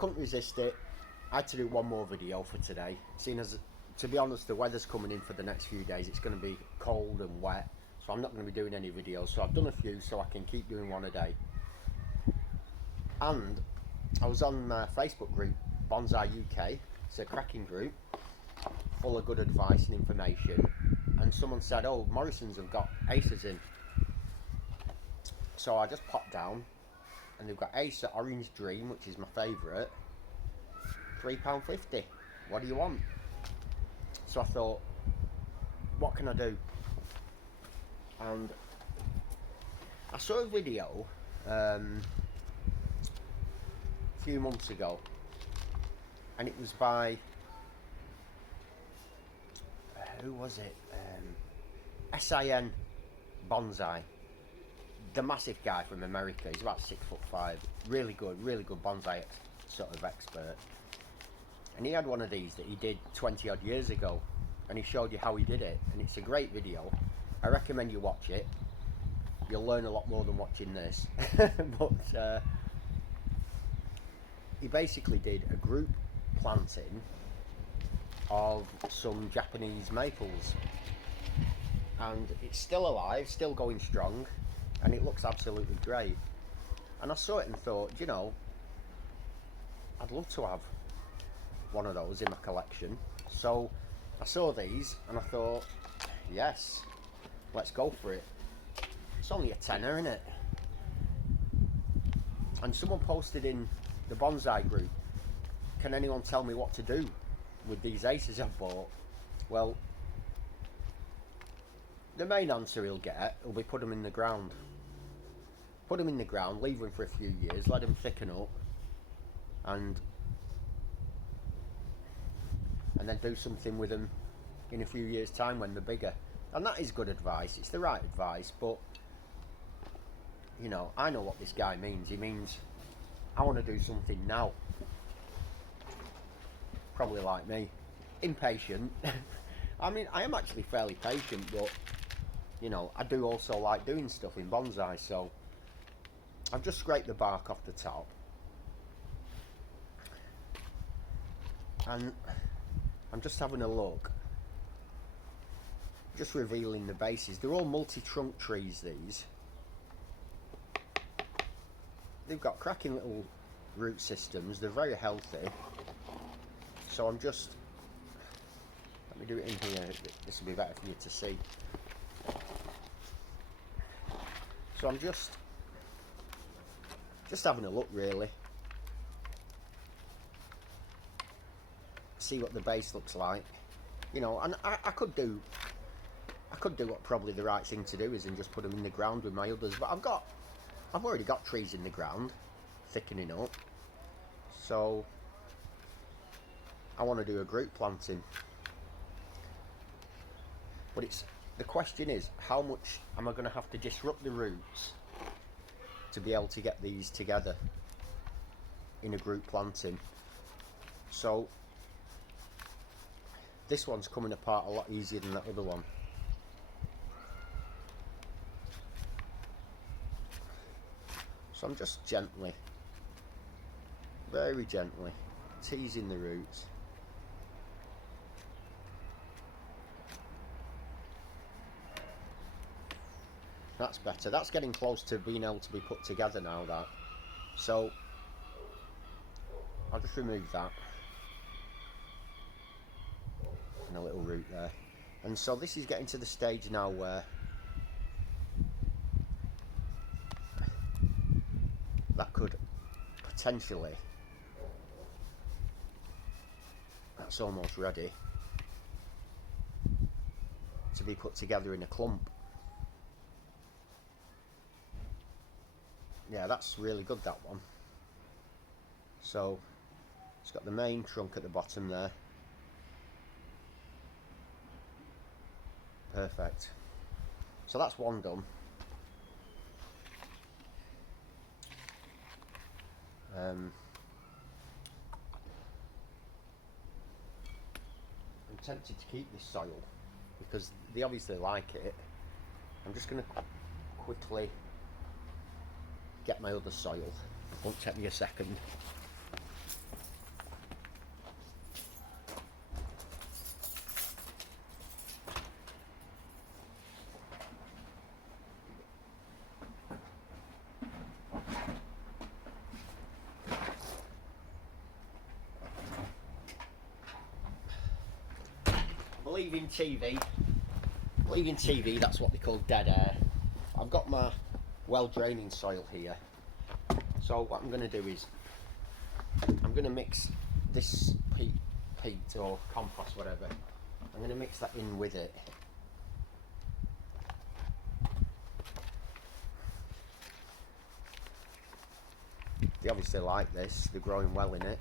couldn't resist it. I had to do one more video for today, seeing as, to be honest, the weather's coming in for the next few days. It's going to be cold and wet, so I'm not going to be doing any videos. So I've done a few so I can keep doing one a day. And I was on my Facebook group, Bonsai UK. It's a cracking group, full of good advice and information. And someone said, oh, Morrisons have got acers in. So I just popped down, and they've got Acer Orange Dream, which is my favourite, £3.50. What do you want? So I thought, what can I do? And I saw a video a few months ago, and it was by, who was it? SIN Bonsai. The massive guy from America. He's about 6'5". Really good bonsai sort of expert. And he had one of these that he did 20 odd years ago, and he showed you how he did it, and it's a great video. I recommend you watch it. You'll learn a lot more than watching this. But he basically did a group planting of some Japanese maples, and it's still alive, still going strong, and it looks absolutely great. And I saw it and thought, you know, I'd love to have one of those in my collection. So I saw these and I thought, yes, let's go for it. It's only a tenner, isn't it? And someone posted in the bonsai group, can anyone tell me what to do with these acers I've bought? Well, the main answer he'll get will be put them in the ground. Put them in the ground, leave them for a few years, let them thicken up, and then do something with them in a few years' time when they're bigger. And that is good advice. It's the right advice, but you know, I know what this guy means. He means I want to do something now. Probably like me, impatient. I mean, I am actually fairly patient, but you know, I do also like doing stuff in bonsai. So I've just scraped the bark off the top, and I'm just having a look, just revealing the bases. They're all multi-trunk trees, these. They've got cracking little root systems, they're very healthy. So I'm just, let me do it in here, this will be better for you to see. So I'm just having a look, really. See what the base looks like. You know, and I could do what probably the right thing to do is and just put them in the ground with my others, but I've already got trees in the ground thickening up, so I want to do a group planting. But the question is, how much am I going to have to disrupt the roots to be able to get these together in a group planting? So this one's coming apart a lot easier than that other one. So I'm just gently, very gently, teasing the roots. That's better. That's getting close to being able to be put together now, that. So I'll just remove that. And a little root there. And so this is getting to the stage now where that could potentially, that's almost ready to be put together in a clump. Yeah, that's really good, that one. So it's got the main trunk at the bottom there. Perfect. So that's one done. I'm tempted to keep this soil because they obviously like it. I'm just going to quickly get my other soil. Won't take me a second. leaving TV. Leaving TV, that's what they call dead air. I've got my well draining soil here. So what I'm going to do is, I'm going to mix this peat or compost, whatever. I'm going to mix that in with it. They obviously like this, they're growing well in it.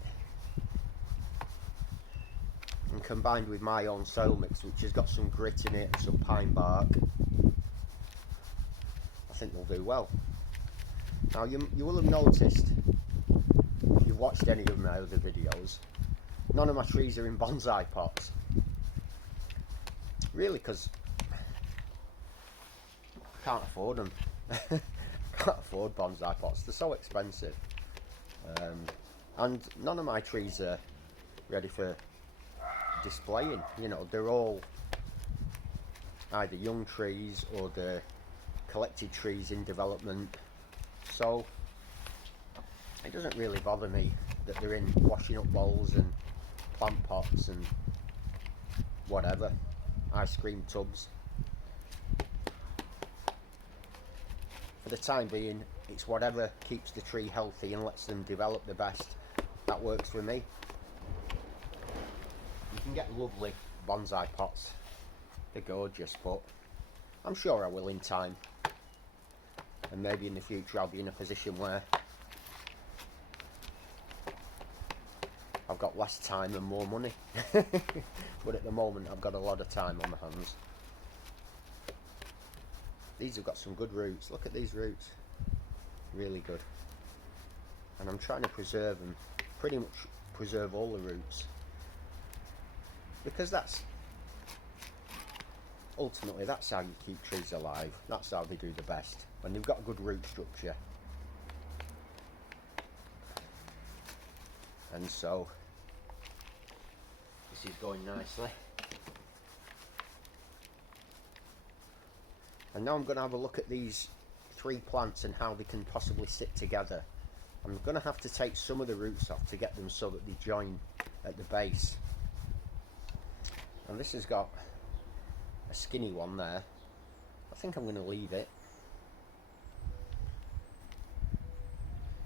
And combined with my own soil mix, which has got some grit in it and some pine bark, I think they'll do well. Now you will have noticed, if you've watched any of my other videos, none of my trees are in bonsai pots. Really, because I can't afford them. I can't afford bonsai pots, they're so expensive. And none of my trees are ready for displaying. You know, they're all either young trees or they're collected trees in development. So it doesn't really bother me that they're in washing up bowls and plant pots and whatever, ice cream tubs. For the time being, it's whatever keeps the tree healthy and lets them develop the best. That works for me. You can get lovely bonsai pots, they're gorgeous, but I'm sure I will in time. And maybe in the future I'll be in a position where I've got less time and more money. But at the moment I've got a lot of time on my hands. These have got some good roots. Look at these roots. Really good. And I'm trying to preserve them. Pretty much preserve all the roots. Because that's... ultimately, that's how you keep trees alive. That's how they do the best. When they've got a good root structure. And so... this is going nicely. And now I'm going to have a look at these 3 plants and how they can possibly sit together. I'm going to have to take some of the roots off to get them so that they join at the base. And this has got a skinny one there. I think I'm going to leave it.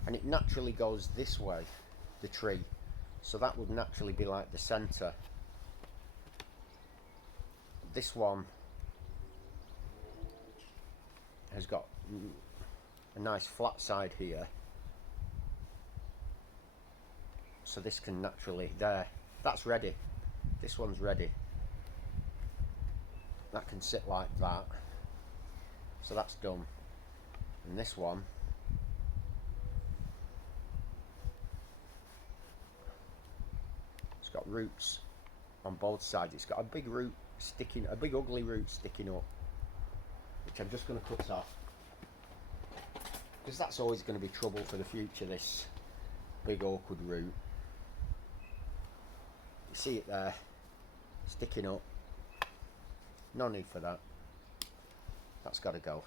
And it naturally goes this way, the tree. So that would naturally be like the centre. This one has got a nice flat side here. So this can naturally, there, that's ready. This one's ready. That can sit like that. So that's done. And this one, it's got roots on both sides. It's got a big root sticking, a big ugly root sticking up, which I'm just going to cut off. Because that's always going to be trouble for the future, this big awkward root. You see it there, sticking up. No need for that. That's got to go.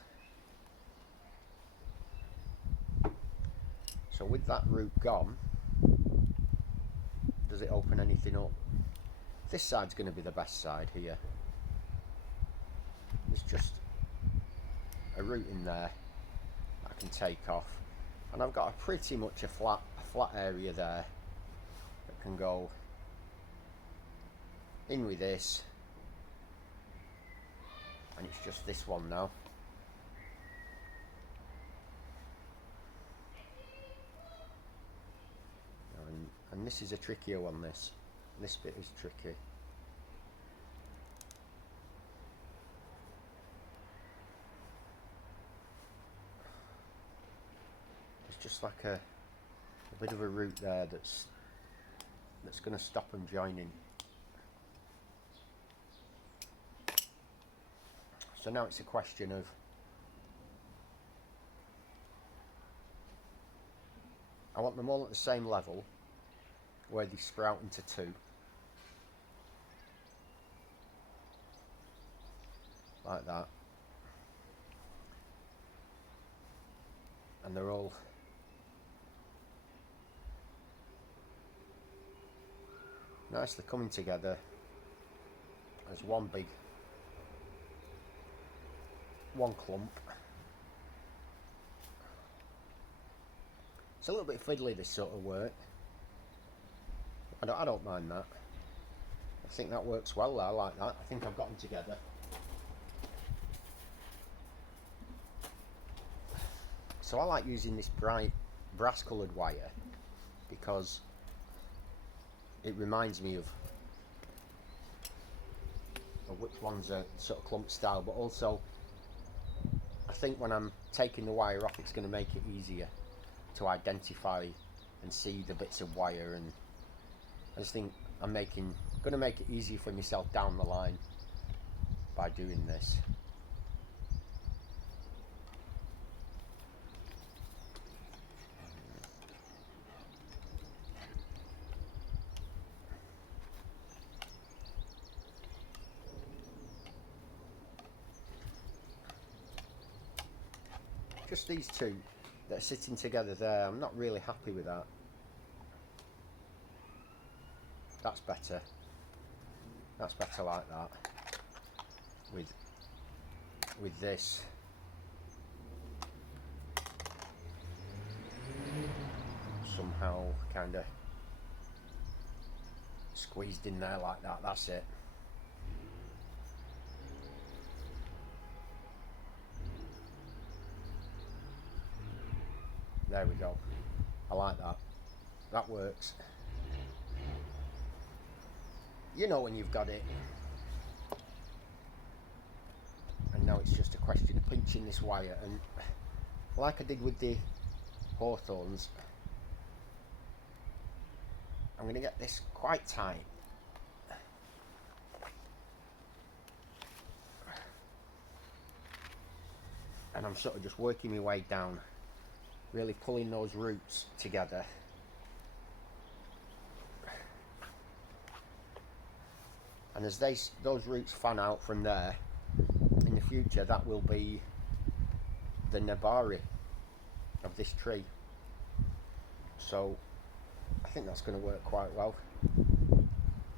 So with that root gone, does it open anything up? This side's going to be the best side here. There's just a root in there I can take off, and I've got a pretty much a flat area there that can go in with this, and it's just this one now. And this is a trickier one. This bit is tricky. It's just like a bit of a root there that's going to stop them joining. So now it's a question of I want them all at the same level where they sprout into 2. Like that. And they're all nicely coming together as one clump. It's a little bit fiddly, this sort of work. I don't mind that. I think that works well there, I like that. I think I've got them together. So I like using this bright brass coloured wire because it reminds me of which one's a sort of clump style, but also I think when I'm taking the wire off, it's going to make it easier to identify and see the bits of wire, and I just think I'm going to make it easier for myself down the line by doing this. Just these two that are sitting together there, I'm not really happy with that. That's better. That's better like that. With this. Somehow kind of squeezed in there like that. That's it. There we go. I like that. That works. You know when you've got it. And now it's just a question of pinching this wire, and like I did with the hawthorns, I'm going to get this quite tight. And I'm sort of just working my way down, really pulling those roots together. And as those roots fan out from there, in the future that will be the nebari of this tree. So I think that's going to work quite well.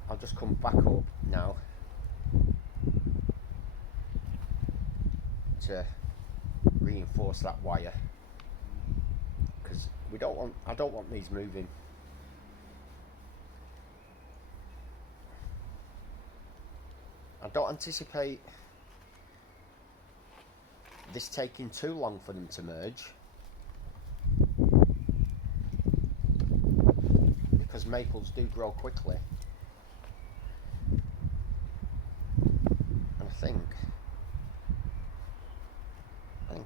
I'll just come back up now to reinforce that wire, because I don't want these moving. I don't anticipate this taking too long for them to merge, because maples do grow quickly, and I think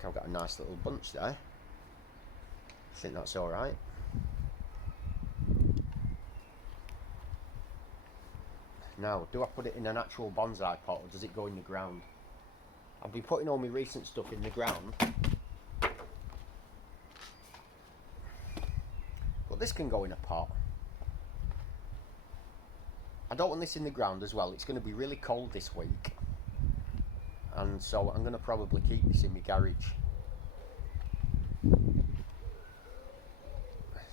I've got a nice little bunch there. I think that's all right. Now, do I put it in an actual bonsai pot, or does it go in the ground? I've been putting all my recent stuff in the ground, but this can go in a pot. I don't want this in the ground as well. It's going to be really cold this week, and so I'm going to probably keep this in my garage.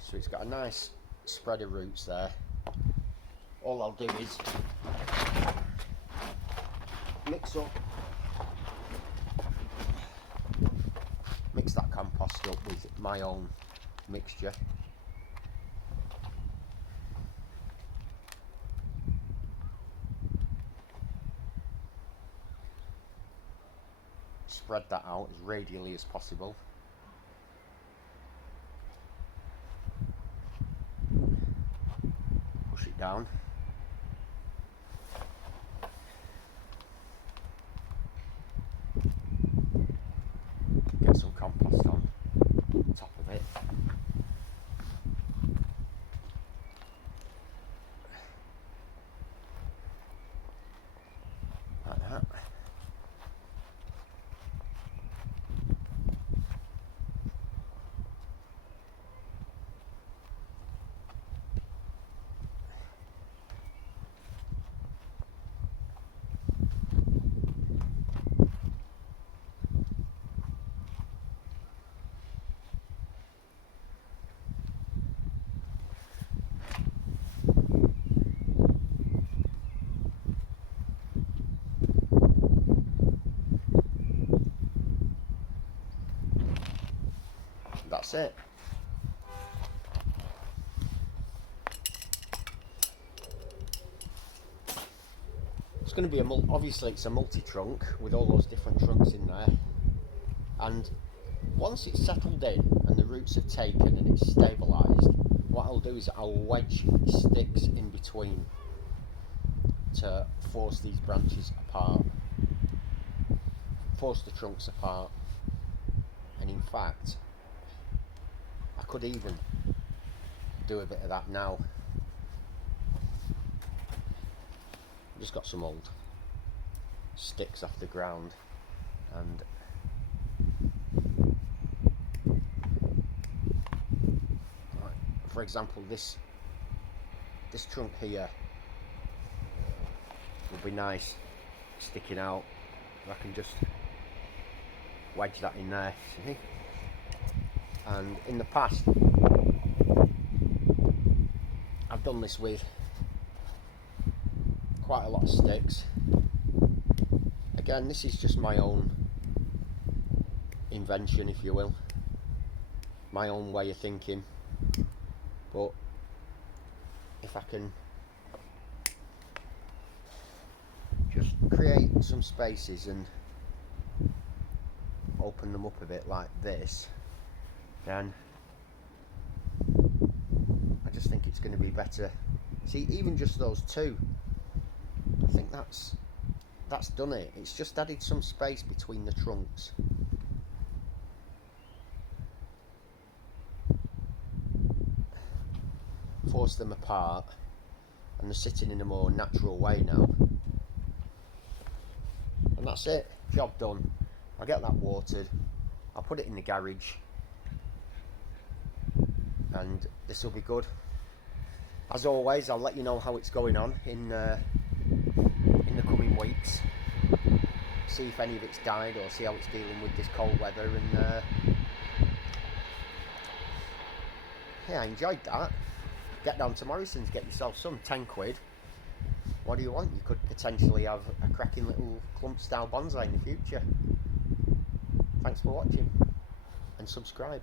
So it's got a nice spread of roots there. All I'll do is mix that compost up with my own mixture. Spread that out as radially as possible. Push it down. Get some compost on top of it. Like that. that's it. It's going to be obviously it's a multi-trunk with all those different trunks in there, and once it's settled in and the roots have taken and it's stabilised, what I'll do is I'll wedge sticks in between to force these branches apart, force the trunks apart. And in fact, I could even do a bit of that now. I've just got some old sticks off the ground, and for example, this trunk here would be nice sticking out. I can just wedge that in there, see? And in the past I've done this with quite a lot of sticks. Again, this is just my own invention, if you will, my own way of thinking, but if I can just create some spaces and open them up a bit like this, then I just think it's going to be better. See, even just those two, I think that's done it. It's just added some space between the trunks. Force them apart, and they're sitting in a more natural way now. And that's it, job done. I'll get that watered, I'll put it in the garage, and this will be good. As always, I'll let you know how it's going on in the coming weeks. See if any of it's died, or see how it's dealing with this cold weather. And yeah, I enjoyed that. Get down to Morrisons, get yourself some, 10 quid. What do you want? You could potentially have a cracking little clump style bonsai in the future. Thanks for watching, and subscribe.